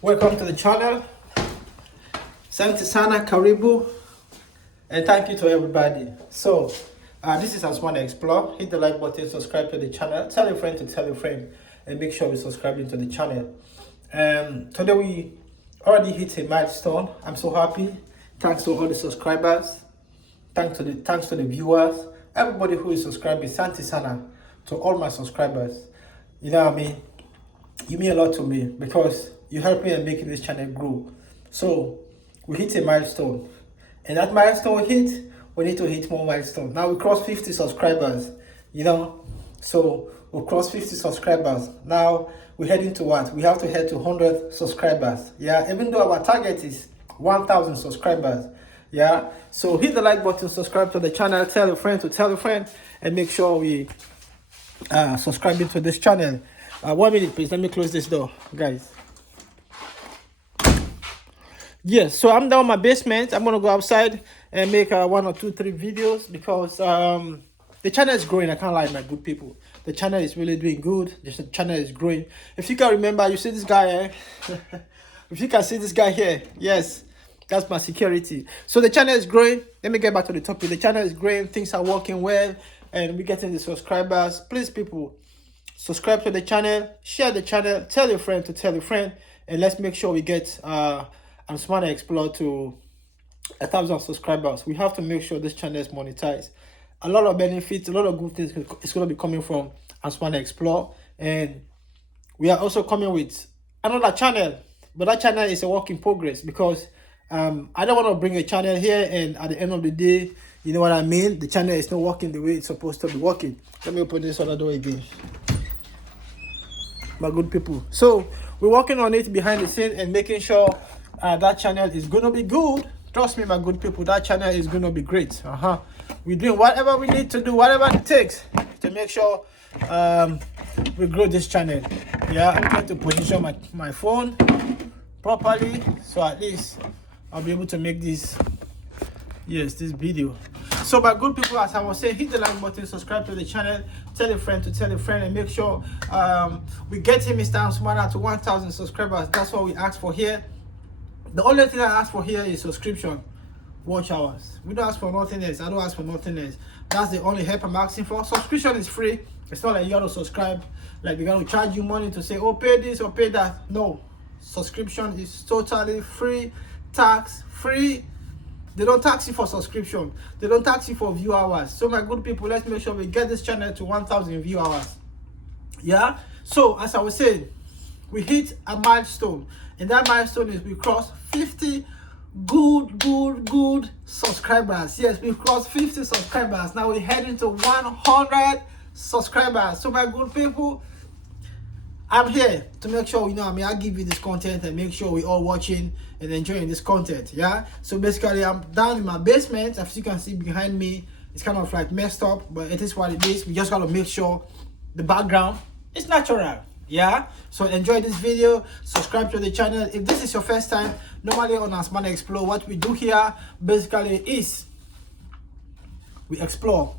Welcome to the channel. Asante sana, karibu, and thank you to everybody. So, this is Ansumana Explore. Hit the like button, subscribe to the channel, tell a friend to tell a friend, and make sure we subscribe to the channel. Today we already hit a milestone. I'm so happy. Thanks to all the subscribers. Thanks to the viewers. Everybody who is subscribing. Asante sana to all my subscribers. You know what I mean? You mean a lot to me because you help me in making this channel grow. So we hit a milestone, and that milestone we hit, we need to hit more milestones. Now we crossed 50 subscribers, so we crossed 50 subscribers. Now we're heading to what? We have to head to 100 subscribers. Yeah, even though our target is 1,000 subscribers. Yeah, so hit the like button, subscribe to the channel, tell a friend to tell a friend, and make sure we subscribe to this channel. 1 minute, please. Let me close this door, guys. Yes, so I'm down my basement. I'm gonna go outside and make 1 or 2, 3 videos because the channel is growing. I can't lie, my good people. The channel is really doing good. The channel is growing. If you can remember, you see this guy, if you can see this guy here, yes, that's my security. So the channel is growing. Let me get back to the topic. The channel is growing. Things are working well, and we're getting the subscribers. Please, people, subscribe to the channel, share the channel, tell your friend to tell your friend, and let's make sure we get Ansumana Explore to 1,000 subscribers. We have to make sure this channel is monetized. A lot of benefits, a lot of good things is going to be coming from Ansumana Explore, and we are also coming with another channel, but that channel is a work in progress because I don't want to bring a channel here and at the end of the day, you know what I mean, the channel is not working the way it's supposed to be working. Let me open this other door again, my good people. So we're working on it behind the scene and making sure that channel is gonna be good. Trust me, my good people, that channel is gonna be great. We're doing whatever we need to do, whatever it takes to make sure we grow this channel. Yeah, I'm trying to position my phone properly so at least I'll be able to make this video. So my good people, as I was saying, hit the like button, subscribe to the channel, tell a friend to tell a friend, and make sure we get him, Mr. Ansumana, to 1,000 subscribers. That's what we ask for here. The only thing I ask for here is subscription, watch hours. We don't ask for nothing else. I don't ask for nothing else. That's the only help I'm asking for. Subscription is free. It's not like you gotta subscribe, like they're gonna charge you money to say, oh, pay this or pay that. No, subscription is totally free, tax free. They don't tax you for subscription. They don't tax you for view hours. So my good people, let's make sure we get this channel to 1,000 view hours. Yeah. So as I was saying, we hit a milestone, and that milestone is we crossed 50 good subscribers. Yes, we crossed 50 subscribers. Now we're heading to 100 subscribers. So my good people, I'm here to make sure, I give you this content and make sure we're all watching and enjoying this content. Yeah, so basically I'm down in my basement. As you can see behind me, it's kind of like messed up, but it is what it is. We just gotta make sure the background is natural. Yeah, so enjoy this video, subscribe to the channel. If this is your first time, normally on Ansumana Explore, what we do here basically is we explore,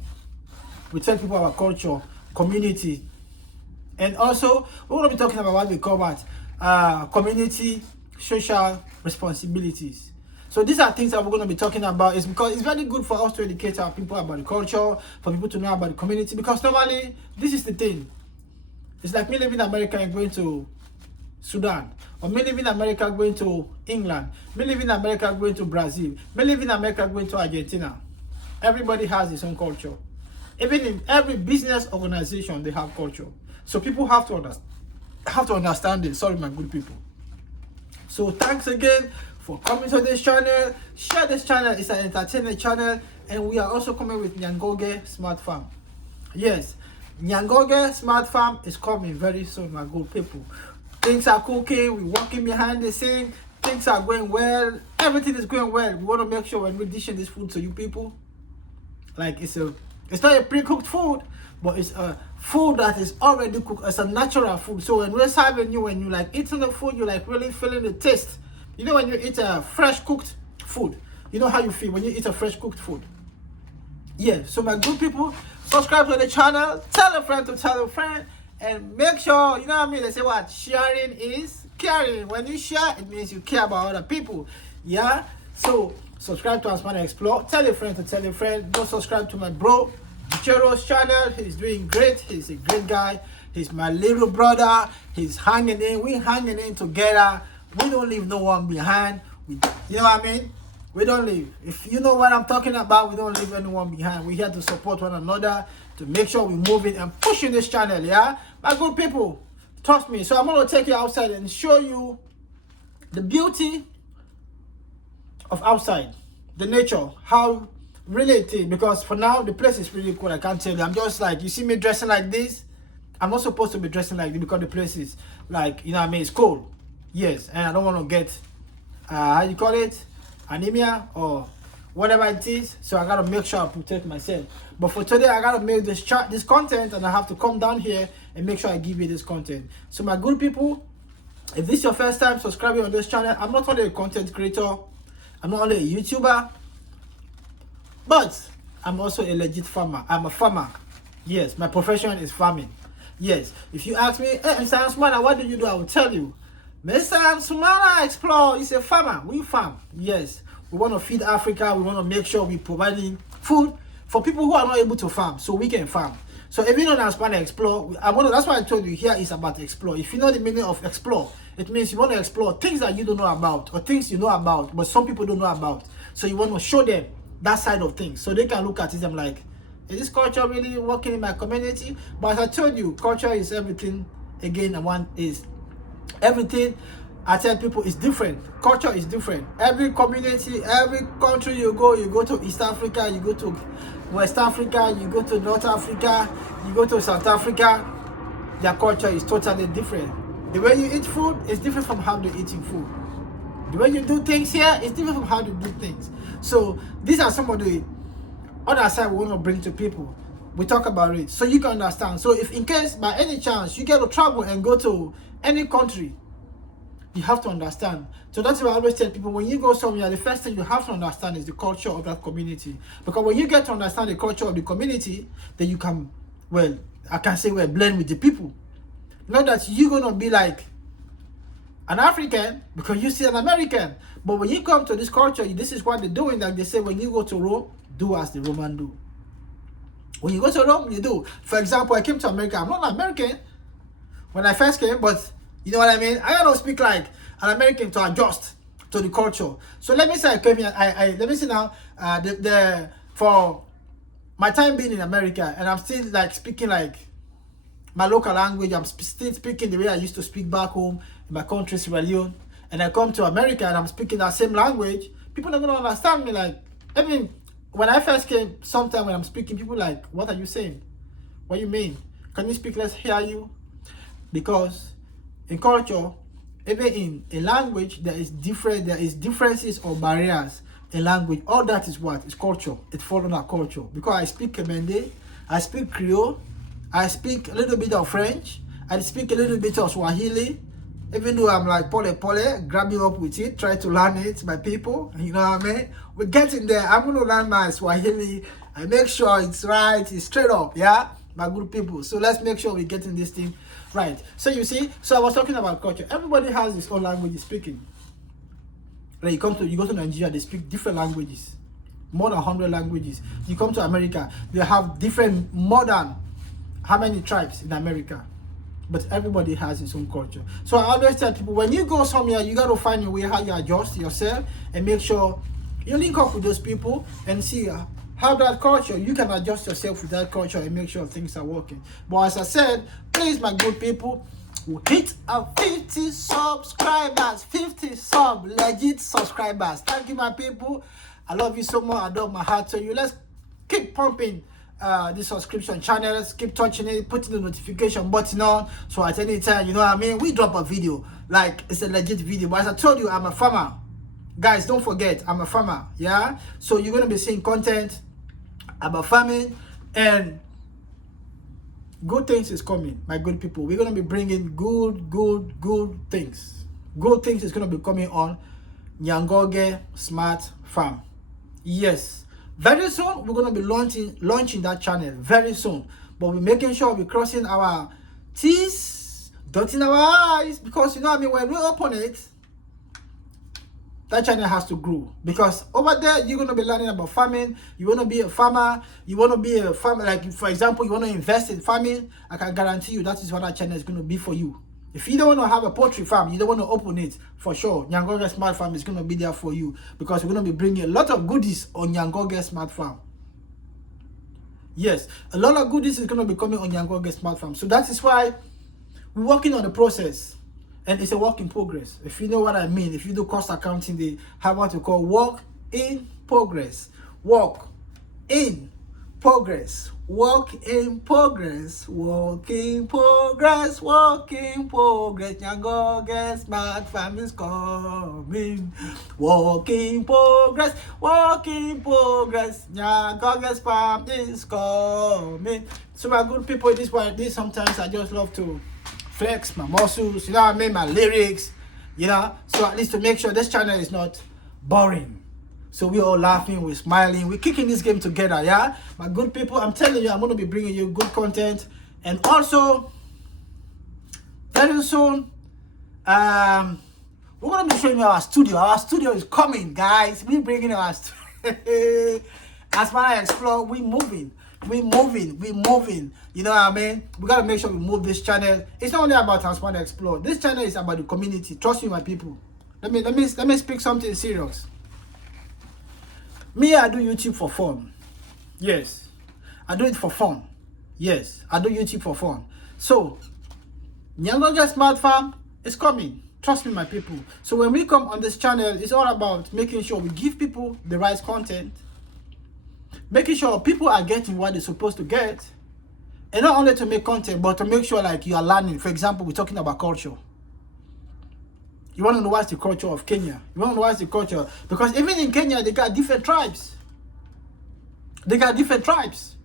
we tell people about culture, community, and also we're going to be talking about what we call community social responsibilities. So these are things that we're going to be talking about, is because it's very good for us to educate our people about the culture, for people to know about the community, because normally this is the thing. It's like me living in America and going to Sudan, or me living in America going to England, me living in America going to Brazil, me living in America going to Argentina. Everybody has his own culture. Even in every business organization, they have culture. So people have to understand it. Sorry, my good people. So thanks again for coming to this channel. Share this channel. It's an entertainment channel, and we are also coming with Nyangoge Smart Farm. Yes, Nyangoge Smart Farm is coming very soon, my good people. Things are cooking. We're working behind the scene. Things are going well. Everything is going well. We want to make sure when we're dishing this food to you people, like it's not a pre-cooked food, but it's a food that is already cooked. It's a natural food. So when we're serving you, when you like eating the food, you like really feeling the taste. You know, when you eat a fresh cooked food, you know how you feel when you eat a fresh cooked food. Yeah, so my good people, subscribe to the channel, tell a friend to tell a friend, And make sure, you know what I mean? They say what? Sharing is caring. When you share, it means you care about other people. Yeah? So, subscribe to Ansumana Explore. Tell a friend to tell a friend. Go subscribe to my bro, Chero's channel. He's doing great. He's a great guy. He's my little brother. He's hanging in. We're hanging in together. We don't leave no one behind. You know what I mean? We don't leave. If you know what I'm talking about, we don't leave anyone behind. We're here to support one another, to make sure we're moving and pushing this channel, yeah? My good people, trust me. So I'm going to take you outside and show you the beauty of outside, the nature, how really it is. Because for now, the place is really cool. I can't tell you. I'm just like, you see me dressing like this? I'm not supposed to be dressing like this because the place is like, you know what I mean? It's cold. Yes, and I don't want to get, how you call it? Anemia or whatever it is. So I gotta make sure I protect myself. But for today, I gotta make this content, and I have to come down here and make sure I give you this content. So my good people, if this is your first time subscribing on this channel, I'm not only a content creator, I'm not only a YouTuber, but I'm also a legit farmer. I'm a farmer. Yes, my profession is farming. Yes, if you ask me, hey, Mr. Ansumana, what do you do? I will tell you. Mr. Ansumana Explore is a farmer. We farm. Yes. We want to feed Africa. We want to make sure we're providing food for people who are not able to farm, so we can farm. So if you know Ansumana Explore, that's why I told you here is about explore. If you know the meaning of explore, it means you want to explore things that you don't know about, or things you know about, but some people don't know about. So you want to show them that side of things, so they can look at it and like, is this culture really working in my community? But as I told you, culture is everything. Again, one is everything. I tell people it's different. Culture is different. Every community, every country you go to East Africa, you go to West Africa, you go to North Africa, you go to South Africa, their culture is totally different. The way you eat food is different from how they eating food. The way you do things here is different from how they do things. So these are some of the other side we want to bring to people. We talk about it so you can understand. So if in case by any chance you get to travel and go to any country, you have to understand. So that's why I always tell people, when you go somewhere, the first thing you have to understand is the culture of that community. Because when you get to understand the culture of the community, then you can, well, I can say, well, blend with the people. Not that you're going to be like an African because you see an American. But when you come to this culture, this is what they're doing. Like they say, when you go to Rome, do as the Roman do. When you go to Rome, you do. For example, I came to America. I'm not an American when I first came, but you know what I mean? I don't speak like an American to adjust to the culture. So let me say I came here. Let me see now. For my time being in America, and I'm still like speaking like my local language. I'm still speaking the way I used to speak back home in my country, Sierra Leone. And I come to America and I'm speaking that same language. People are gonna understand me. Like, I mean, when I first came, sometime when I'm speaking, people like, what are you saying? What do you mean? Can you speak? Let's hear you. Because in culture, even in language, there is differences or barriers in language. All that is what? It's culture. It follows our culture. Because I speak Kemende, I speak Creole, I speak a little bit of French, I speak a little bit of Swahili. Even though I'm like pole, grabbing up with it, try to learn it, my people. You know what I mean? We're getting there. I'm going to learn my Swahili. I make sure it's right, it's straight up, yeah? My good people. So let's make sure we're getting this thing right. So you see, so I was talking about culture. Everybody has his own language speaking. Like you go to Nigeria, they speak different languages. More than 100 languages. You come to America, they have different, more than how many tribes in America? But everybody has his own culture. So I always tell people, when you go somewhere, you got to find a way how you adjust yourself and make sure you link up with those people and see how that culture, you can adjust yourself with that culture and make sure things are working. But as I said, please, my good people, hit 50 subscribers, 50 legit subscribers. Thank you, my people. I love you so much. I love my heart to you. Let's keep pumping the subscription channels, keep touching it, putting the notification button on, so at any time, you know what I mean, we drop a video like it's a legit video. But as I told you, I'm a farmer, guys. Don't forget, I'm a farmer. Yeah, so you're gonna be seeing content about farming, and good things is coming, my good people. We're gonna be bringing good things. Good things is gonna be coming on Nyangoge Smart Farm. Yes, very soon we're going to be launching that channel very soon. But we're making sure we're crossing our Teeth, dotting our eyes, because you know what I mean, when we open it, that channel has to grow, because over there you're going to be learning about farming. You want to be a farmer, you want to be a farmer, like for example you want to invest in farming. I can guarantee you that is what that channel is going to be for you. If you don't want to have a poultry farm, you don't want to open it, for sure Nyangoge Smart Farm is going to be there for you, because we're going to be bringing a lot of goodies on Nyangoge Smart Farm. Yes, a lot of goodies is going to be coming on Nyangoge Smart Farm. So that is why we're working on the process, and it's a work in progress. If you know what I mean, if you do cost accounting, they have what you call work in progress. Work in progress. Work in progress. Work in progress. Work in progress. Nyangoge Smart Farm is coming. Work in progress. Work in progress. Nyangoge Farm is coming. So my good people, this sometimes I just love to flex my muscles, you know what I mean, my lyrics, you know, so at least to make sure this channel is not boring. So we're all laughing, we're smiling, we're kicking this game together, yeah? My good people, I'm telling you, I'm going to be bringing you good content. And also, very soon, we're going to be showing you our studio. Our studio is coming, guys. We're bringing our studio. Ansumana Explore, we're moving. You know what I mean? We gotta make sure we move this channel. It's not only about Ansumana Explore. This channel is about the community. Trust me, my people. Let me speak something serious. Me, I do YouTube for fun. Yes, I do it for fun. Yes, I do YouTube for fun. So Nyangoge Smart Farm is coming. Trust me, my people. So when we come on this channel, it's all about making sure we give people the right content, making sure people are getting what they're supposed to get, and not only to make content, but to make sure like you are learning. For example, we're talking about culture. You want to know what's the culture of Kenya? You want to know what's the culture? Because even in Kenya, they got different tribes. Different tribes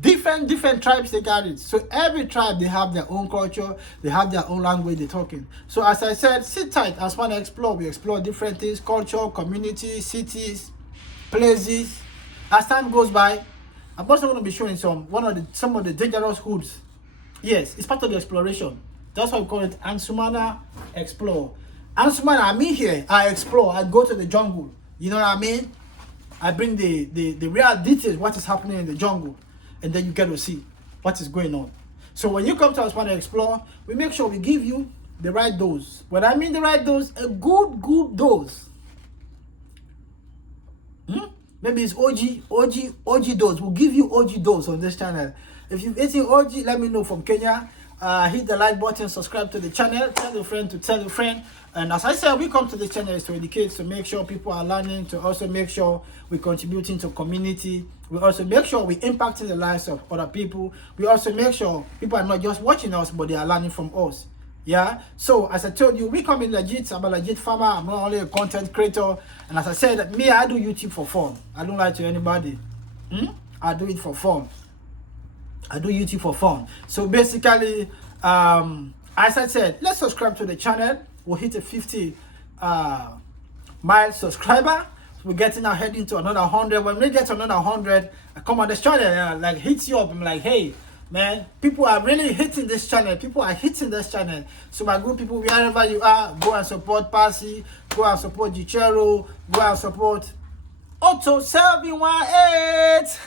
they got it. So every tribe, they have their own culture, they have their own language they're talking. So as I said, sit tight. Ansumana Explore, we explore different things: culture, community, cities, places. As time goes by, I'm also going to be showing some of the dangerous hoods. Yes, it's part of the exploration. That's why we call it Ansumana Explore. Ansumana, I mean here, I explore, I go to the jungle. You know what I mean? I bring the real details, what is happening in the jungle, and then you get to see what is going on. So when you come to Ansumana Explore, we make sure we give you the right dose. When I mean the right dose, a good dose. Maybe it's OG dose. We'll give you OG dose on this channel. If you've eaten OG, let me know from Kenya. Hit the like button, subscribe to the channel, tell your friend to tell your friend. And as I said, we come to the channel is to educate, to make sure people are learning, to also make sure we're contributing to community. We also make sure we're impacting the lives of other people. We also make sure people are not just watching us, but they are learning from us. Yeah, so as I told you, we come in legit. I'm a legit farmer. I'm not only a content creator. And as I said, me, I do YouTube for fun. I don't lie to anybody. I do it for fun. I do YouTube for fun. So basically, as I said, let's subscribe to the channel. We'll hit a 50 mile subscriber. We're getting our head into another 100. When we get to another 100, I come on this channel, like hit you up. I'm like, hey, man, people are really hitting this channel. So my good people, wherever you are, go and support Pasi, go and support Gichero, go and support Otto 718.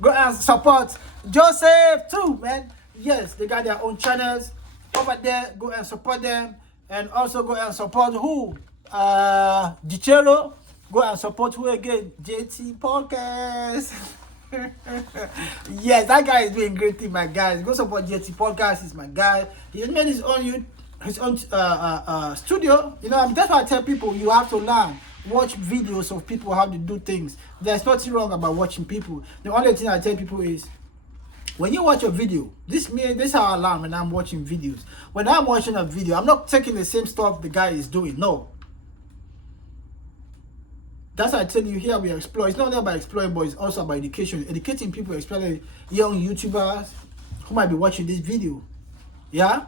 Go and support Joseph too, man. Yes, they got their own channels over there. Go and support them, and also go and support who? Gichero. Go and support who again? JT Podcast. Yes, that guy is doing great thing, my guys. Go support JT Podcast. He's my guy. He made his own studio. You know, that's why I tell people you have to learn. Watch videos of people how to do things. There's nothing wrong about watching people. The only thing I tell people is, when you watch a video, this is how I learn when I'm watching videos. When I'm watching a video, I'm not taking the same stuff the guy is doing. No. That's why I tell you, here we explore. It's not only about exploring, but it's also about education. Educating people, especially young YouTubers who might be watching this video. Yeah?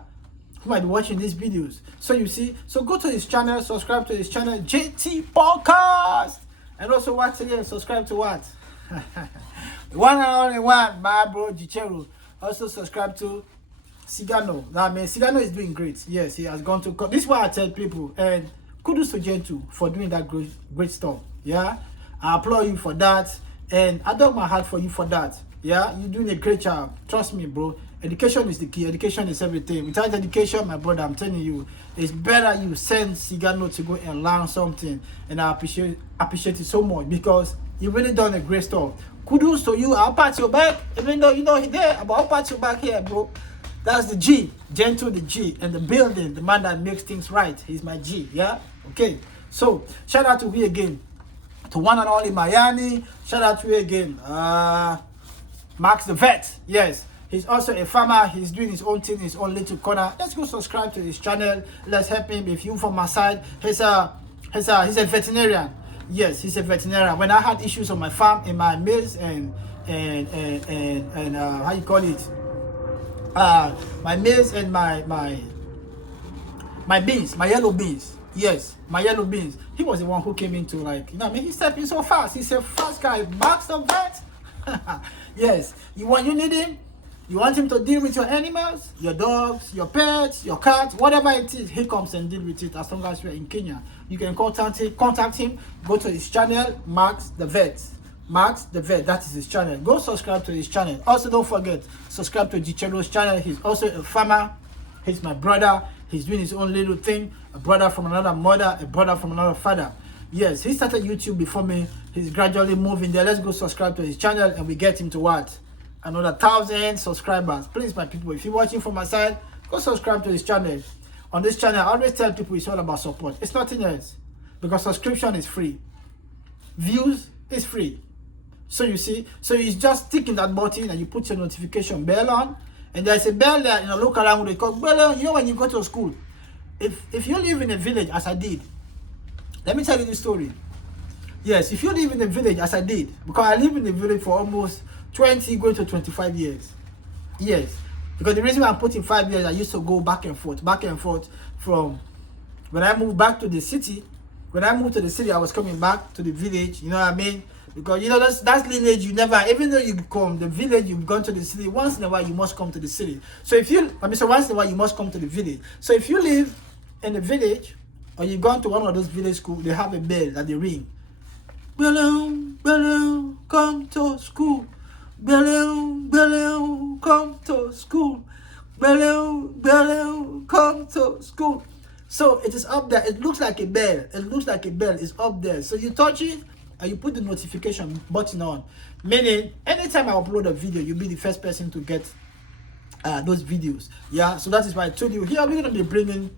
Who might be watching these videos. So you see, so go to his channel, subscribe to his channel, JT Podcast. And also, once again, subscribe to what? One and only one, my bro Gichero. Also subscribe to Sigano. I mean, Sigano is doing great. Yes, he has gone to. This is why I tell people, and kudos to Gentle for doing that great stuff. Yeah, I applaud you for that, and I dug my heart for you for that. Yeah, you're doing a great job. Trust me, bro. Education is the key. Education is everything. Without education, my brother, I'm telling you, it's better you send Sigano to go and learn something. And I appreciate it so much because you really done a great stuff. Kudos to you. I'll pat your back, even though you know he's there, but I'll pat your back here, bro. That's the G, Gentle the G, and the building, the man that makes things right. He's my G, yeah? Okay. So shout out to we again, to one and all in Miami. Shout out to you again. Max the Vet, yes. He's also a farmer. He's doing his own thing, his own little corner. Let's go subscribe to his channel. Let's help him. If you from my side, he's a veterinarian. Yes, he's a veterinarian. When I had issues on my farm, in my maize and how you call it, my maize and my beans, my yellow beans. Yes, my yellow beans. He was the one who came into, like, you know, I mean, he's stepping so fast. He's a fast guy. Max the Vet. Yes, you need him. You want him to deal with your animals, your dogs, your pets, your cats, whatever it is. He comes and deal with it. As long as you're in Kenya, you can contact him. Go to his channel, Max the Vet. Max the Vet, that is his channel. Go subscribe to his channel. Also, don't forget, subscribe to Gichelo's channel. He's also a farmer. He's my brother. He's doing his own little thing. A brother from another mother, a brother from another father. Yes, he started YouTube before me. He's gradually moving there. Let's go subscribe to his channel and we get him to what? Another 1,000 subscribers. Please, my people, if you're watching from my side, go subscribe to his channel. On this channel, I always tell people it's all about support. It's nothing else. Because subscription is free. Views is free. So you see, so you just clicking that button and you put your notification bell on. And there's a bell there in a local language called bell. You know, when you go to school, if you live in a village, as I did, let me tell you this story. Yes, if you live in a village, as I did, because I live in the village for almost 20, going to 25 years. Yes, because the reason why I'm putting 5 years, I used to go back and forth from when I moved back to the city. When I moved to the city, I was coming back to the village. You know what I mean? Because, you know, that's lineage. You never, even though you come the village, you've gone to the city. Once in a while, you must come to the city. So once in a while, you must come to the village. So if you live in the village, or you've gone to one of those village schools, they have a bell that they ring. Bellow, bellow, come to school. Bellow, bellow, come to school. Bellow, bellow, come to school. So it is up there. It looks like a bell. It's up there. So you touch it and you put the notification button on. Meaning, anytime I upload a video, you'll be the first person to get those videos. Yeah. So that is why I told you here we're going to be bringing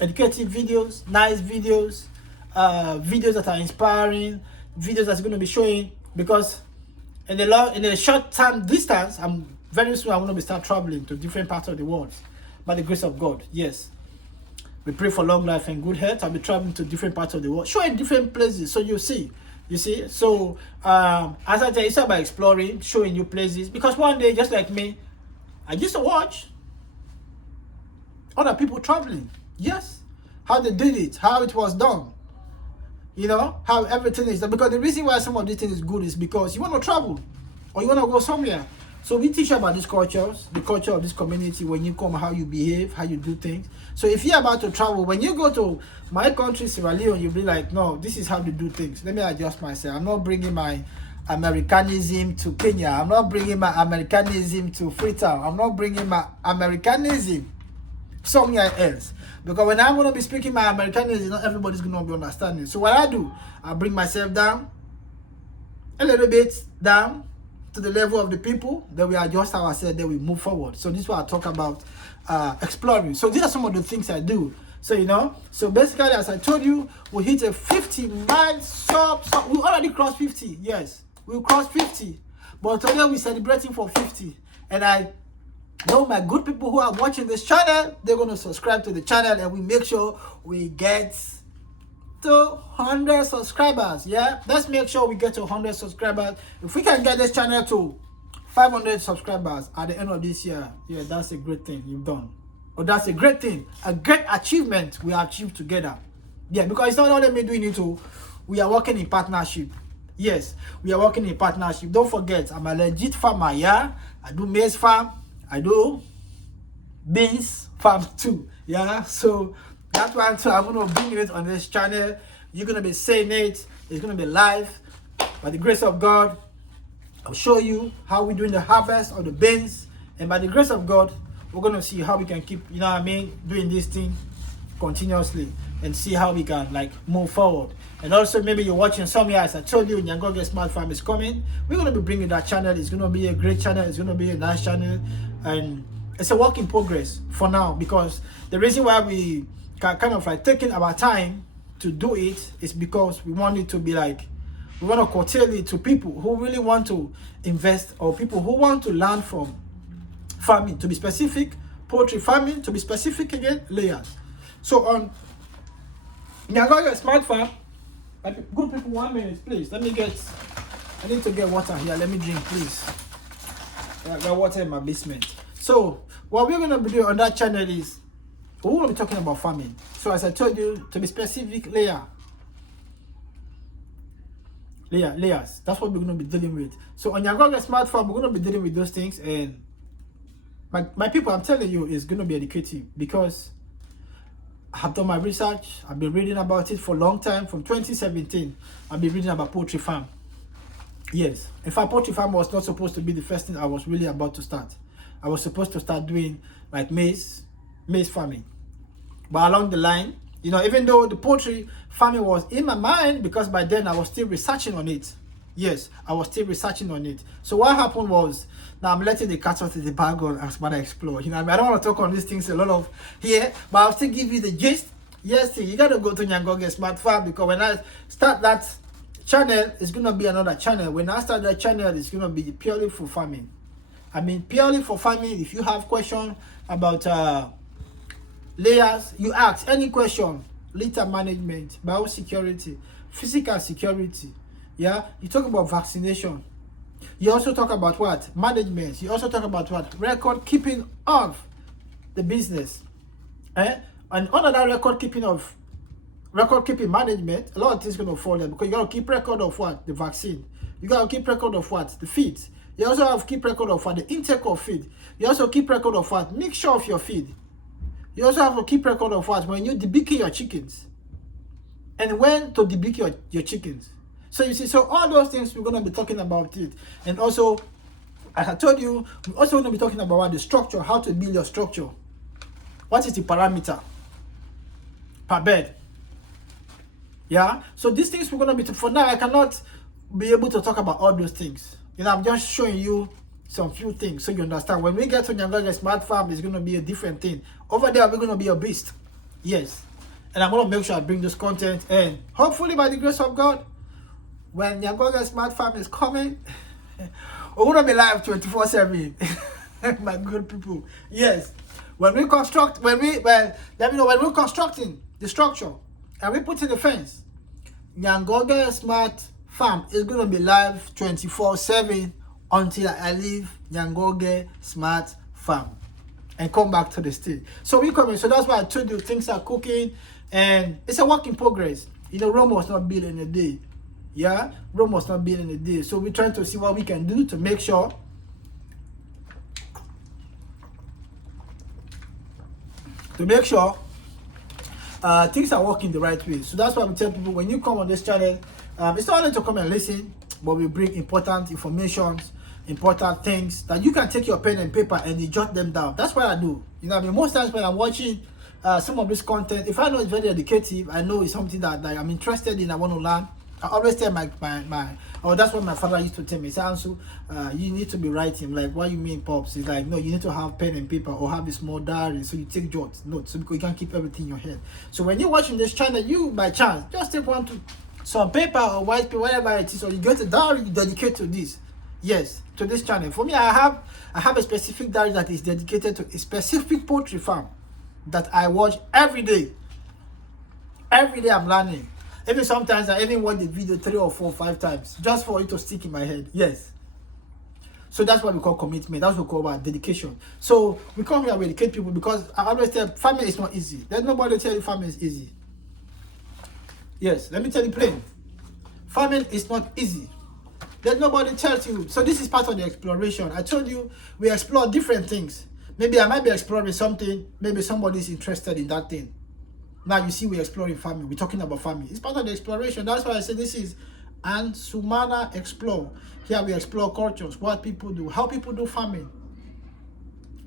educative videos, nice videos, videos that are inspiring, videos that's going to be showing, because in a short time distance, very soon I'm going to be start traveling to different parts of the world by the grace of God. Yes, we pray for long life and good health. I'll be traveling to different parts of the world, showing different places, so you see. So as I tell you, it's about exploring, showing new places, because one day, just like me, I used to watch other people traveling. Yes, how they did it, how it was done, you know, how everything is done. Because the reason why some of these things is good is because you want to travel or you want to go somewhere. So we teach about these cultures, the culture of this community, when you come, how you behave, how you do things. So if you're about to travel, when you go to my country, Sierra Leone, you'll be like, no, this is how they do things. Let me adjust myself. I'm not bringing my Americanism to Kenya. I'm not bringing my Americanism to Freetown. I'm not bringing my Americanism somewhere else. Because when I'm going to be speaking my Americanism, not everybody's going to be understanding. So what I do, I bring myself down, a little bit down to the level of the people, then we adjust ourselves, then we move forward. So this is what I talk about, exploring. So these are some of the things I do. So, you know, so basically, as I told you, we hit a 50 miles sub. We already crossed 50. Yes, we crossed 50. But today we're celebrating for 50. And I know my good people who are watching this channel, they're going to subscribe to the channel, and we make sure we get to 100 subscribers. Yeah, let's make sure we get to 100 subscribers. If we can get this channel to 500 subscribers at the end of this year, yeah, that's a great thing you've done. Or that's a great thing, a great achievement we achieved together. Yeah, because it's not only me doing it too. We are working in partnership. Yes, we are working in partnership. Don't forget, I'm a legit farmer. Yeah, I do maize farm, I do beans farm too. Yeah, so that's why I'm gonna bring it on this channel. You're gonna be saying it. It's gonna be live. By the grace of God, I'll show you how we're doing the harvest of the beans, and by the grace of God, we're gonna see how we can keep, you know what I mean, doing this thing continuously and see how we can like move forward. And also maybe you're watching somewhere, as I told you, Nyangoge Smart Farm is coming. We're gonna be bringing that channel. It's gonna be a great channel. It's gonna be a nice channel, and it's a work in progress for now, because the reason why we can kind of like taking our time to do it is because we want it to be like, we want to curtail it to people who really want to invest, or people who want to learn from farming, to be specific, poultry farming, to be specific again, layers. So on Nyangoge Smart Farm, good people, 1 minute please. I need to get water here. Let me drink, please. I got water in my basement. So what we're gonna be doing on that channel is we're gonna be talking about farming. So as I told you, to be specific, layers. That's what we're gonna be dealing with. So on Nyangoge Smart Farm, we're gonna be dealing with those things, and my people, I'm telling you, it's gonna be educative, because I have done my research. I've been reading about it for a long time. From 2017, I've been reading about poultry farm. Yes, in fact, poultry farm was not supposed to be the first thing I was really about to start. I was supposed to start doing like maize farming. But along the line, you know, even though the poultry farming was in my mind, because by then I was still researching on it. Yes, I was still researching on it. So what happened was, now I'm letting the cat out of the bag on Ansumana Explore. You know what I mean? I don't want to talk on these things a lot of here, but I'll still give you the gist. Yes, see, you got to go to Nyangoge Smart Farm, because when I start that channel, it's going to be another channel. When I start that channel, it's going to be purely for farming. I mean, purely for farming. If you have questions about layers, you ask any question, litter management, biosecurity, physical security. Yeah, you talk about vaccination. You also talk about what? Management. You also talk about what? Record keeping of the business. And under that record keeping management, a lot of things going to fall there, because you got to keep record of what? The vaccine. You got to keep record of what? The feed. You also have to keep record of what? The intake of feed. You also keep record of what? Mixture of your feed. You also have to keep record of what? When you debake your chickens, and when to debake your chickens. So you see, so all those things we're going to be talking about it. And also, as I told you, we're also going to be talking about what? The structure, how to build your structure. What is the parameter per bed? Yeah, so these things we're going to be, for now I cannot be able to talk about all those things. You know, I'm just showing you some few things so you understand. When we get to Nyangoge Smart Farm, it's going to be a different thing. Over there, we're going to be a beast. Yes. And I'm going to make sure I bring this content, and hopefully by the grace of God, when Nyangoge Smart Farm is coming, we're going to be live 24/7. My good people. Yes. When we're constructing the structure and we put in the fence, Nyangoge Smart Farm is going to be live 24/7 until I leave Nyangoge Smart Farm and come back to the state. So we're coming. So that's why I told you things are cooking, and it's a work in progress. You know, Rome was not built in a day. Yeah, Rome was not built in a day. So we're trying to see what we can do to make sure things are working the right way. So that's why we tell people, when you come on this channel, it's not only to come and listen, but we bring important information, important things that you can take your pen and paper and you jot them down. That's what I do. You know what I mean? Most times when I'm watching some of this content, if I know it's very educative, I know it's something that I'm interested in, I want to learn, I always tell that's what my father used to tell me. He said, Ansu, you need to be writing. Like, what you mean, Pops? He's like, no, you need to have pen and paper, or have a small diary, so you take notes, so because you can't keep everything in your head. So when you're watching this channel, you, by chance, just take some paper or white paper, whatever it is, or you get a diary you dedicate to this. Yes, to this channel. For me, I have a specific diary that is dedicated to a specific poultry farm that I watch every day. Every day I'm learning. Even sometimes I even watch the video 3 or 4 or 5 times just for it to stick in my head. Yes. So that's what we call commitment. That's what we call dedication. So we come here to educate people, because I always tell farming is not easy. There's nobody tell you farming is easy. Yes, let me tell you plain. Farming is not easy. Then nobody tells you. So this is part of the exploration. I told you we explore different things. Maybe I might be exploring something. Maybe somebody's interested in that thing. Now you see we're exploring family. We're talking about family. It's part of the exploration. That's why I say this is Ansumana Explore. Here we explore cultures, what people do, how people do farming.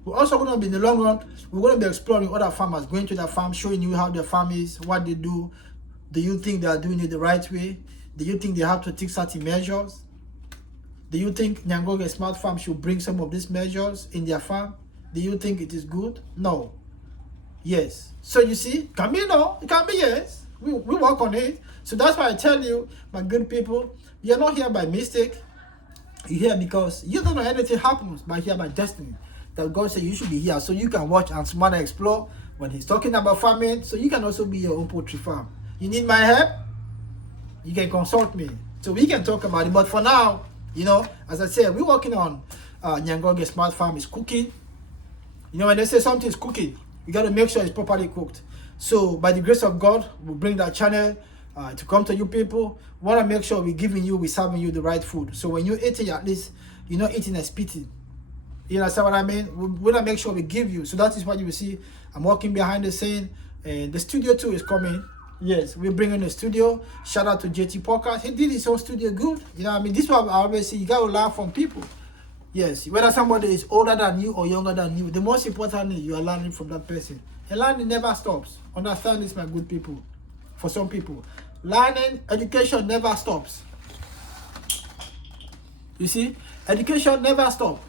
We're also going to be in the long run, we're going to be exploring other farmers, going to their farm, showing you how their farm is, what they do. Do you think they are doing it the right way? Do you think they have to take certain measures? Do you think Nyangoge Smart Farm should bring some of these measures in their farm? Do you think it is good? No. Yes. So you see, it can be no, it can be yes. We work on it. So that's why I tell you, my good people, you're not here by mistake. You're here because you don't know anything happens, but here by destiny. That God said you should be here so you can watch Ansumana Explore when he's talking about farming, so you can also be your own poultry farm. You need my help? You can consult me. So we can talk about it. But for now, you know, as I said, we're working on Nyangoge Smart Farm is cooking. You know, when they say something is cooking, you got to make sure it's properly cooked. So by the grace of God, we'll bring that channel to come to you people. We want to make sure we're serving you the right food. So when you eat it, at least you're not eating and spitting. You understand what I mean? We want to make sure we give you. So that is what you will see. I'm working behind the scene. And the studio too is coming. Yes, we're bringing the studio. Shout out to JT Podcast. He did his own studio good. You know what I mean? This is what I always say. You got to learn from people. Yes, whether somebody is older than you or younger than you, the most important is you are learning from that person. And learning never stops. Understand this, my good people. For some people, learning, education never stops. You see, education never stops.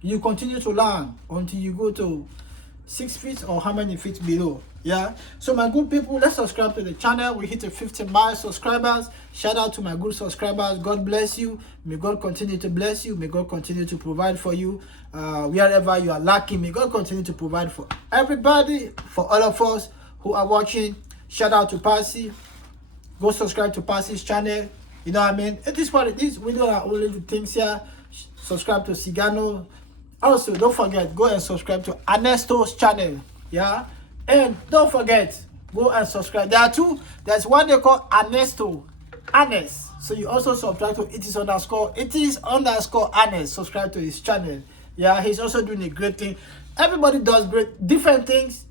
You continue to learn until you go to 6 feet or how many feet below. Yeah. So my good people, let's subscribe to the channel. We hit the 50 miles subscribers. Shout out to my good subscribers. God bless you. May God continue to bless you. May God continue to provide for you. Wherever you are lacking, may God continue to provide for everybody, for all of us who are watching. Shout out to Passy. Go subscribe to Passy's channel. You know what I mean? It is what it is. We do our own little things here. Subscribe to Sigano. Also, don't forget, go and subscribe to Ernesto's channel. Yeah. And don't forget, go and subscribe. There are two. There's one they call Ernesto. Ernest. So you also subscribe to it is underscore Ernest. Subscribe to his channel. Yeah, he's also doing a great thing. Everybody does great different things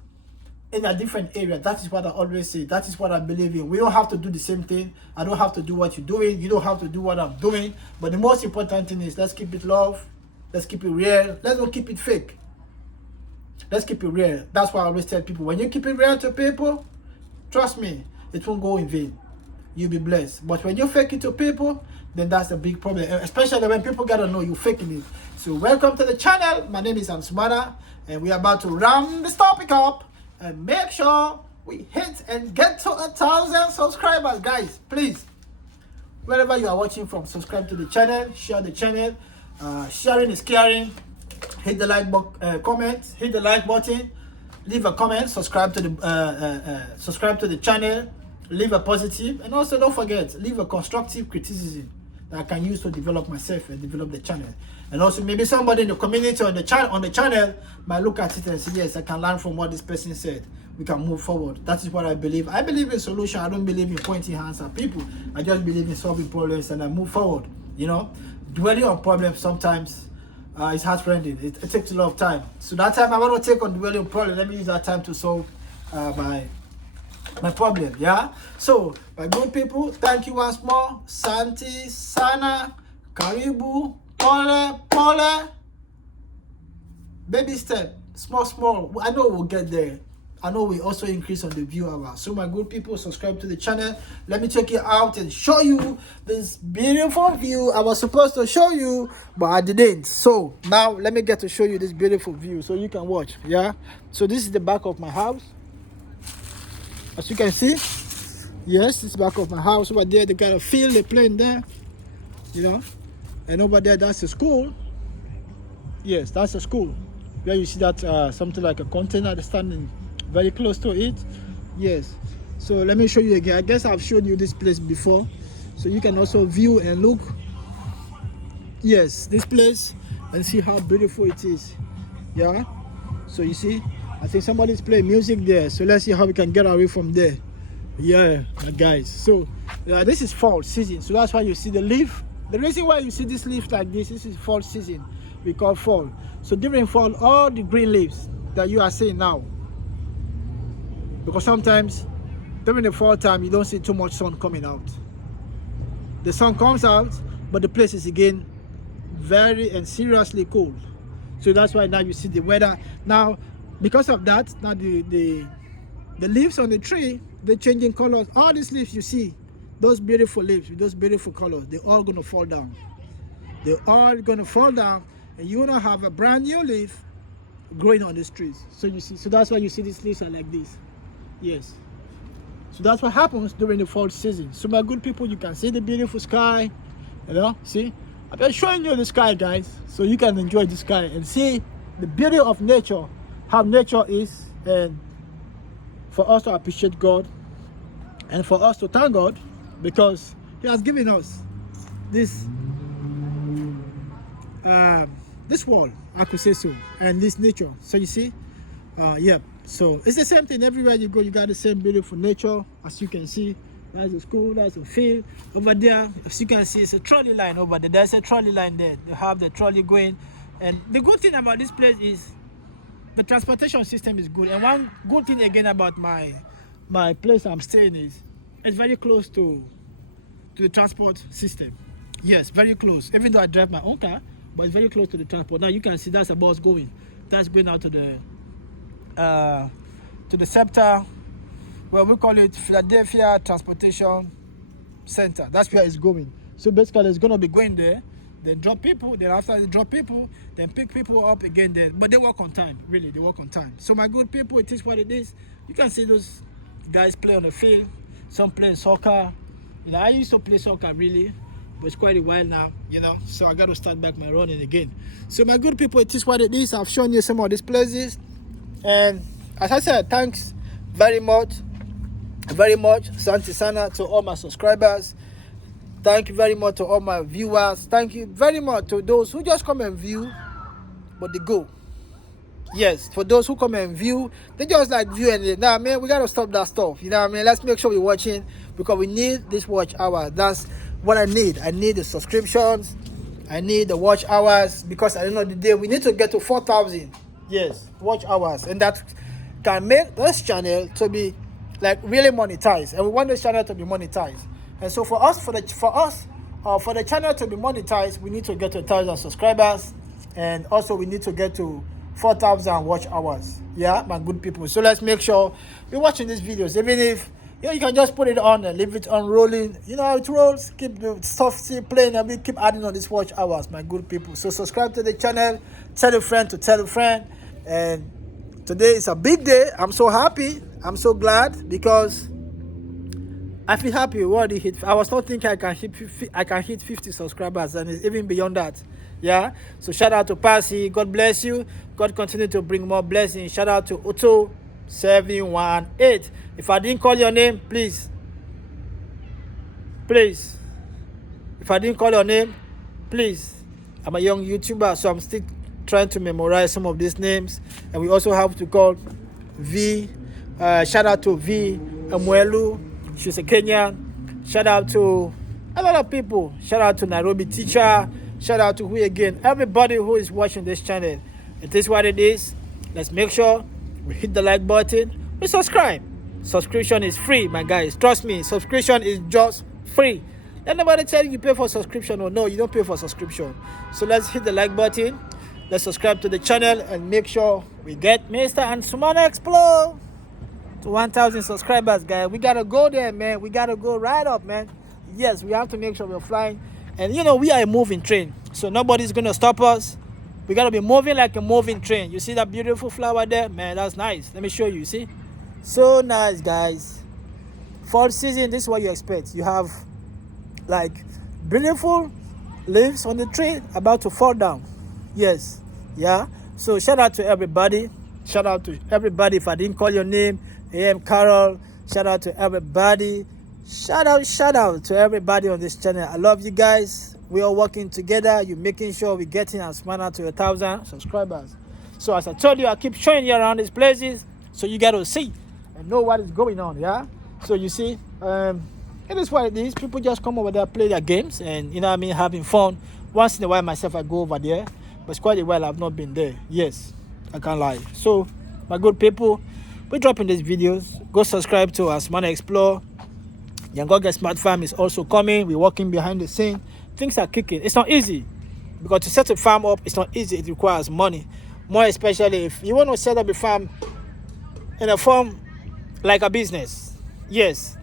in a different area. That is what I always say. That is what I believe in. We don't have to do the same thing. I don't have to do what you're doing. You don't have to do what I'm doing. But the most important thing is let's keep it love. Let's keep it real. Let's not keep it fake. Let's keep it real. That's why I always tell people, when you keep it real to people, trust me, it won't go in vain. You'll be blessed. But when you fake it to people, then that's the big problem. Especially when people gotta know you're faking it. So welcome to the channel. My name is Ansumana, and we're about to round this topic up and make sure we hit and get to 1,000 subscribers, guys. Please, wherever you are watching from, subscribe to the channel, share the channel. Sharing is caring. Hit the like comment, hit the like button, leave a comment, subscribe to the channel, leave a positive, and also don't forget, leave a constructive criticism that I can use to develop myself and develop the channel. And also maybe somebody in the community on the channel might look at it and say, yes, I can learn from what this person said. We can move forward. That is what I believe. I believe in solution. I don't believe in pointing hands at people. I just believe in solving problems and I move forward. You know, dwelling on problems sometimes it's heart-rending. It takes a lot of time. So that time I want to take on dwelling on problem. Let me use that time to solve my problem. Yeah. So my good people, thank you once more. Santi, Sana, Karibu, Pole. Baby step, small. I know we'll get there. I know we also increase on the view hour. So my good people, subscribe to the channel. Let me take you out and show you this beautiful view I was supposed to show you, but I didn't. So now let me get to show you this beautiful view so you can watch. Yeah. So this is the back of my house. As you can see, yes, it's the back of my house. Over there, they got a field, they playing there. You know, and over there, that's a school. Yes, that's a school. Where you see that something like a container standing very close to it. Yes. So let me show you again. I guess I've shown you this place before, so you can also view and look. Yes, this place, and see how beautiful it is. Yeah. So you see, I think somebody's playing music there. So let's see how we can get away from there. Yeah, guys. So this is fall season, so that's why you see the leaf The reason why you see these leaves like this is fall season. We call fall. So during fall, all the green leaves that you are seeing now, because sometimes during the fall time you don't see too much sun coming out. The sun comes out, but the place is again very and seriously cold. So that's why now you see the weather. Now, because of that, now the leaves on the tree, they're changing colors. All these leaves you see, those beautiful leaves with those beautiful colors, they're all gonna fall down. They're all gonna fall down, and you're gonna have a brand new leaf growing on these trees. So you see, so that's why you see these leaves are like this. Yes. So that's what happens during the fall season. So my good people, you can see the beautiful sky. You know, see? I'm just showing you the sky, guys, so you can enjoy the sky and see the beauty of nature, how nature is, and for us to appreciate God and for us to thank God because He has given us this this world, I could say so, and this nature. So you see, yeah. So it's the same thing everywhere you go. You got the same beautiful nature, as you can see. That's a school, that's a field. Over there, as you can see, it's a trolley line over there. There's a trolley line there. They have the trolley going. And the good thing about this place is the transportation system is good. And one good thing again about my place I'm staying is it's very close to the transport system. Yes, very close. Even though I drive my own car, but it's very close to the transport. Now you can see that's a bus going. That's going out to the SEPTA. Well, we call it Philadelphia Transportation Center. That's where it's going. So basically, it's going to be going there, then drop people, then after they drop people, then pick people up again there. But they work on time, really, they work on time. So my good people, it is what it is. You can see those guys play on the field. Some play soccer. You know, I used to play soccer, really, but it's quite a while now, you know. So I got to start back my running again. So my good people, it is what it is. I've shown you some of these places. And as I said, thanks very much, Santi Sana, to all my subscribers. Thank you very much to all my viewers. Thank you very much to those who just come and view, but they go. Yes, for those who come and view, they just like view and now, man, we gotta stop that stuff. You know what I mean? Let's make sure we're watching because we need this watch hour. That's what I need. I need the subscriptions. I need the watch hours because at the end of the day, we need to get to 4,000. Yes, watch hours, and that can make this channel to be like really monetized, and we want this channel to be monetized. And so for the channel to be monetized, we need to get to 1,000 subscribers, and also we need to get to 4,000 watch hours. Yeah, my good people. So let's make sure you're watching these videos, even if you can just put it on and leave it on rolling. You know how it rolls. Keep the stuff still playing, and we keep adding on these watch hours, my good people. So subscribe to the channel, tell a friend to tell a friend, and today is a big day. I'm so happy. I'm so glad because I feel happy. We already hit. I was not thinking I can hit 50 subscribers, and it's even beyond that. Yeah. So shout out to Passy. God bless you. God continue to bring more blessings. Shout out to Otto718. If I didn't call your name, please. If I didn't call your name, please. I'm a young YouTuber, so I'm still trying to memorize some of these names. And we also have to call V. Shout out to V. Amwelu. She's a Kenyan. Shout out to a lot of people. Shout out to Nairobi Teacher. Shout out to who again? Everybody who is watching this channel. It is what it is. Let's make sure we hit the like button. We subscribe. Subscription is free, my guys. Trust me, subscription is just free. Let nobody tell you pay for subscription or no, you don't pay for subscription. So let's hit the like button. Let's subscribe to the channel and make sure we get Mr. Ansumana Explore to 1,000 subscribers, guys. We gotta go there, man. We gotta go right up, man. Yes, we have to make sure we're flying. And you know, we are a moving train, so nobody's gonna stop us. We gotta be moving like a moving train. You see that beautiful flower there, man? That's nice. Let me show you. See, so nice, guys. Fall season, this is what you expect. You have like beautiful leaves on the tree about to fall down. Yes, yeah. So shout out to everybody. Shout out to everybody. If I didn't call your name, AM Carol. Shout out to everybody. Shout out to everybody on this channel. I love you guys. We are working together. You're making sure we're getting Ansumana to 1,000 subscribers. So as I told you, I keep showing you around these places so you got to see and know what is going on. Yeah. So you see, It is what it is. People just come over there, play their games, and you know what I mean, having fun. Once in a while, myself, I go over there, but it's quite a while I've not been there. Yes, I can't lie. So, my good people, we're dropping these videos. Go subscribe to Ansumana Explore. Nyangoge Smart Farm is also coming. We're working behind the scene. Things are kicking. It's not easy because to set a farm up, it's not easy. It requires money. More especially if you want to set up a farm in a form like a business. Yes.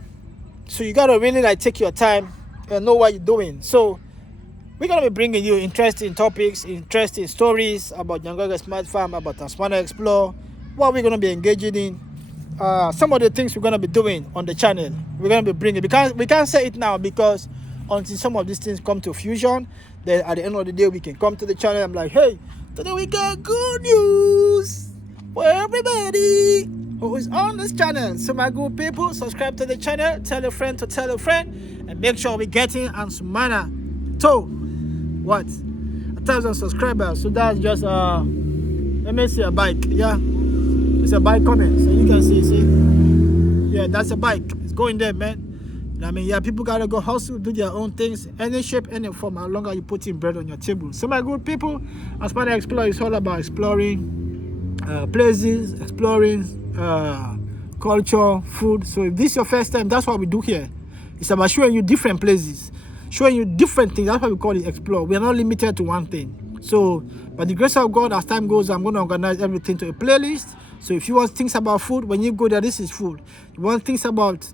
So you gotta really like take your time and know what you're doing. So we're gonna be bringing you interesting topics, interesting stories about Nyangoge Smart Farm, about Ansumana Explore, what we're gonna be engaging in, some of the things we're gonna be doing on the channel. We're gonna be bringing, because we can't say it now because until some of these things come to fusion, then at the end of the day we can come to the channel. I'm like, hey, today we got good news for everybody who is on this channel. So my good people, subscribe to the channel, tell a friend to tell a friend, and make sure we're getting Ansumana to what, 1,000 subscribers. So that's just let me see a bike. Yeah, it's a bike coming, so you can see, yeah, that's a bike. It's going there, man. I mean, yeah, people gotta go hustle, do their own things, any shape, any form, how long are you putting bread on your table. So my good people, Ansumana Explore is all about exploring places, exploring culture, food. So if this is your first time, that's what we do here. It's about showing you different places, showing you different things. That's why we call it Explore. We are not limited to one thing. So by the grace of God, as time goes, I'm going to organize everything to a playlist. So if you want things about food, when you go there, this is food. You want things about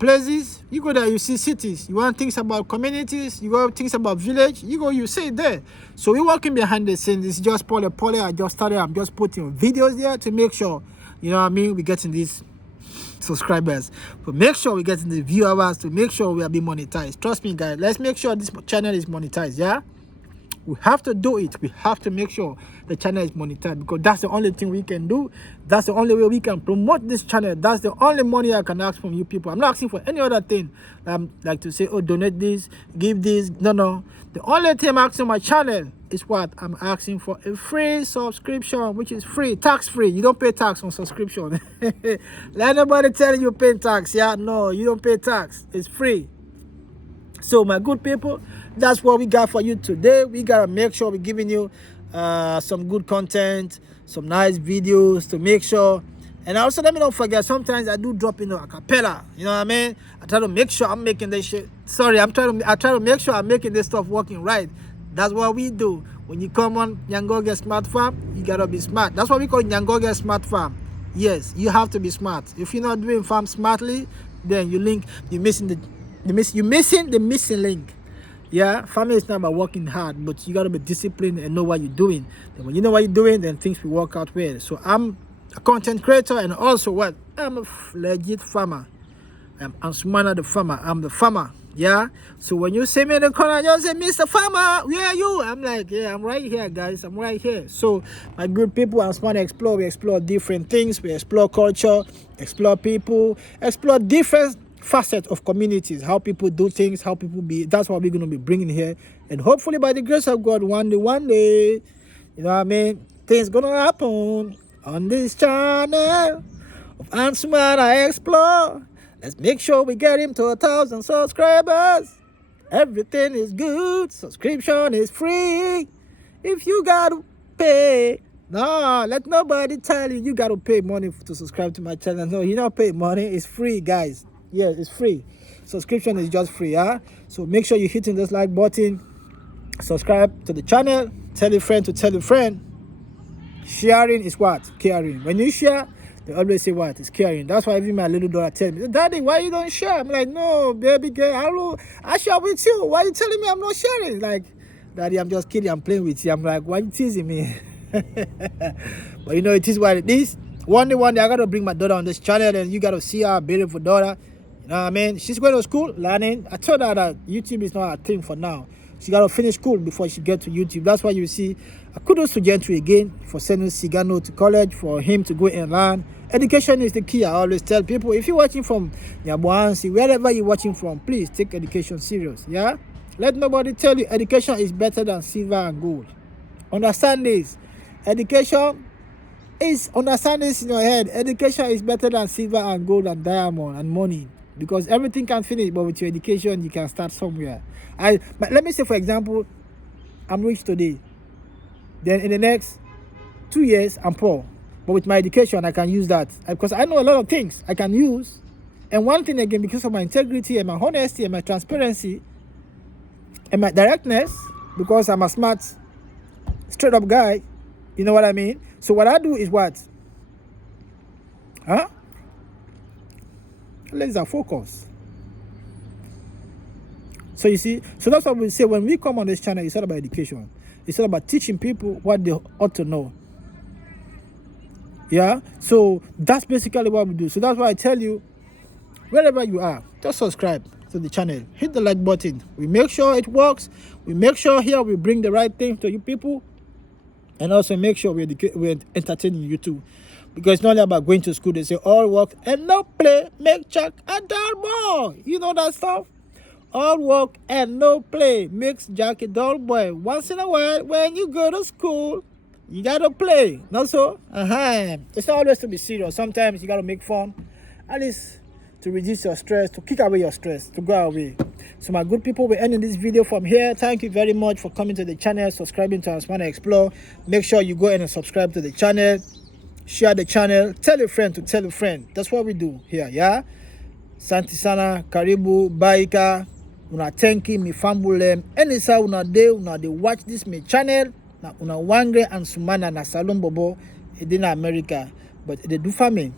places, you go there, you see cities. You want things about communities, you go things about village, you go, you see it there. So we're working behind the scenes. It's just poly. I just started, I'm just putting videos there to make sure, you know what I mean, we're getting these subscribers, but make sure we're getting the viewers, to make sure we are being monetized. Trust me, guys, let's make sure this channel is monetized. Yeah, we have to do it. We have to make sure the channel is monetized, because that's the only thing we can do. That's the only way we can promote this channel. That's the only money I can ask from you people. I'm not asking for any other thing. Like to say, oh, donate this, give this. No. The only thing I'm asking my channel is what? I'm asking for a free subscription, which is free, tax free. You don't pay tax on subscription. Let nobody tell you pay tax. Yeah, no, you don't pay tax. It's free. So my good people, that's what we got for you today. We gotta make sure we're giving you some good content, some nice videos to make sure. And also, let me not forget, sometimes I do drop in a cappella. You know what I mean? I try to make sure I'm making this shit. Sorry, I try to make sure I'm making this stuff working right. That's what we do. When you come on Nyangoge Smart Farm, you gotta be smart. That's what we call Nyangoge Smart Farm. Yes, you have to be smart. If you're not doing farm smartly, then you're missing the missing link. Yeah, farming is not about working hard, but you gotta be disciplined and know what you're doing. Then when you know what you're doing, then things will work out well. So I'm a content creator, and also what? I'm a legit farmer. I'm Ansumana the farmer. I'm the farmer. Yeah. So when you see me in the corner, you say, Mr. Farmer, where are you? I'm like, yeah, I'm right here, guys. I'm right here. So my good people, Ansumana Explore, we explore different things. We explore culture, explore people, explore different facets of communities, how people do things, how people be. That's what we're going to be bringing here. And hopefully by the grace of God, one day, you know what I mean, things going to happen on this channel of Ansumana Explore. Let's make sure we get him to 1,000 subscribers. Everything is good. Subscription is free. If you got to pay, no, let nobody tell you got to pay money to subscribe to my channel. No, you don't pay money. It's free, guys. Yeah, it's free. Subscription is just free. So make sure you're hitting this like button. Subscribe to the channel. Tell a friend to tell a friend. Sharing is what? Caring. When you share, they always say what? It's caring. That's why even my little daughter tells me, Daddy, why you don't share? I'm like, no, baby girl, I share with you. Why you telling me I'm not sharing? Like, Daddy, I'm just kidding. I'm playing with you. I'm like, why you teasing me? But you know, it is what it is. One day, I got to bring my daughter on this channel, and you got to see our beautiful daughter. You know what I mean? She's going to school, learning. I told her that YouTube is not a thing for now. She got to finish school before she get to YouTube. That's why you see, kudos to Gentry again for sending Sigano to college, for him to go and learn. Education is the key. I always tell people, if you're watching from Yabuansi, wherever you're watching from, please take education serious. Yeah? Let nobody tell you education is better than silver and gold. Understand this. Education is, understand this in your head. Education is better than silver and gold and diamond and money. because everything can finish, but with your education, you can start somewhere. But let me say, for example, I'm rich today. Then in the next 2 years, I'm poor. But with my education, I can use that because I know a lot of things I can use. And one thing again, because of my integrity and my honesty and my transparency and my directness, because I'm a smart, straight up guy, you know what I mean? So what I do is what? Laser focus. So you see, so that's what we say when we come on this channel. It's all about education. It's all about teaching people what they ought to know. Yeah, so that's basically what we do. So that's why I tell you, wherever you are, just subscribe to the channel, hit the like button. We make sure it works. We make sure here we bring the right thing to you people, and also make sure we're entertaining you too, because it's not only about going to school. They say all work and no play make Jack a dull boy. You know that stuff. All work and no play makes Jack a dull boy. Once in a while, when you go to school, you gotta play. Not so? It's not always to be serious. Sometimes you gotta make fun, at least to reduce your stress, to kick away your stress, to go away. So my good people, we're ending this video from here. Thank you very much for coming to the channel, subscribing to Ansumana Explore. Make sure you go in and subscribe to the channel, share the channel, tell a friend to tell a friend. That's what we do here, yeah? Santi sana, karibu, baika, una tenki, mi fambulem. Anisa una de watch this me channel. Na una wangre Ansumana na salon bobo in America, but they do farming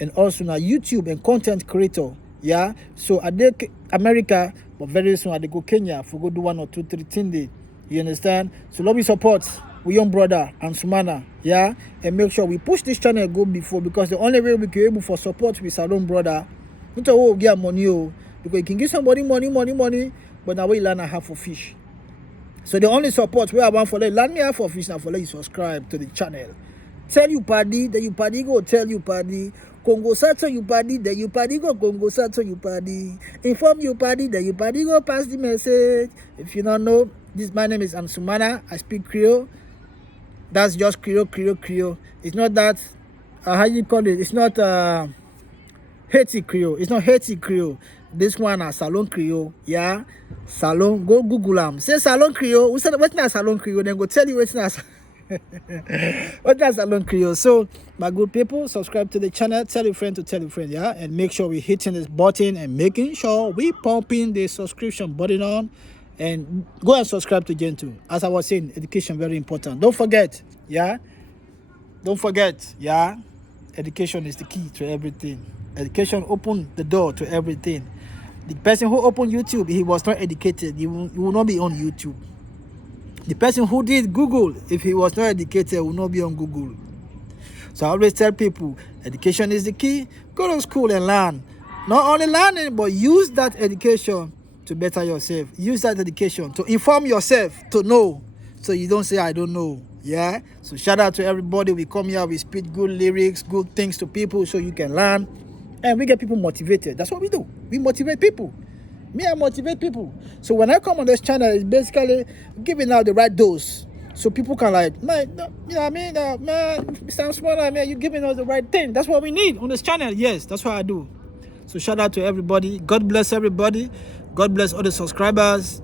and also na YouTube and content creator. Yeah, so I did America, but very soon I dey go Kenya for go do 1 or 2, 3 things. You understand? So love you support we young brother Ansumana, yeah, and make sure we push this channel go before, because the only way we can able for support with salon brother, not to get money, because you can give somebody money, but now we learn half of fish. So the only support we have one for them, land me half of fish now for you subscribe to the channel. Tell you paddy, then you paddy go tell you paddy. Congo Sato you paddy, then you paddy go Congo Sato you paddy. Inform you paddy, then you paddy go pass the message. If you don't know, my name is Ansumana. I speak Creole. That's just Creole. It's not that how you call it? It's not Haiti Creole. It's not Haiti Creole. This one is Salon Creole. Yeah, Salon. Go Google them. Say Salon Creole. We said what's not Salon Creole. Then go tell you what's not. What's not Salon Creole. So my good people, subscribe to the channel. Tell your friend to tell your friend. Yeah, and make sure we hitting this button and making sure we pumping the subscription button on. And go and subscribe to Gen2. As I was saying, education very important. Don't forget, yeah. Education is the key to everything. Education opened the door to everything. The person who opened YouTube, he was not educated, he will not be on YouTube. The person who did Google, if he was not educated, will not be on Google. So I always tell people, education is the key. Go to school and learn. Not only learning, but use that education to better yourself. Use that education to inform yourself, to know, so you don't say I don't know. Yeah, so shout out to everybody. We come here, we speak good lyrics, good things to people, so you can learn, and we get people motivated. That's what we do. We motivate people. I motivate people. So when I come on this channel, it's basically giving out the right dose, so people can like, man, you know what I mean, man, Mr. Ansumana, man, you're giving us the right thing. That's what we need on this channel. Yes, that's what I do. So shout out to everybody. God bless everybody. God bless all the subscribers.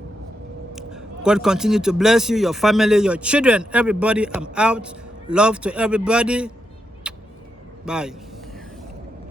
God continue to bless you, your family, your children, everybody. I'm out. Love to everybody. Bye.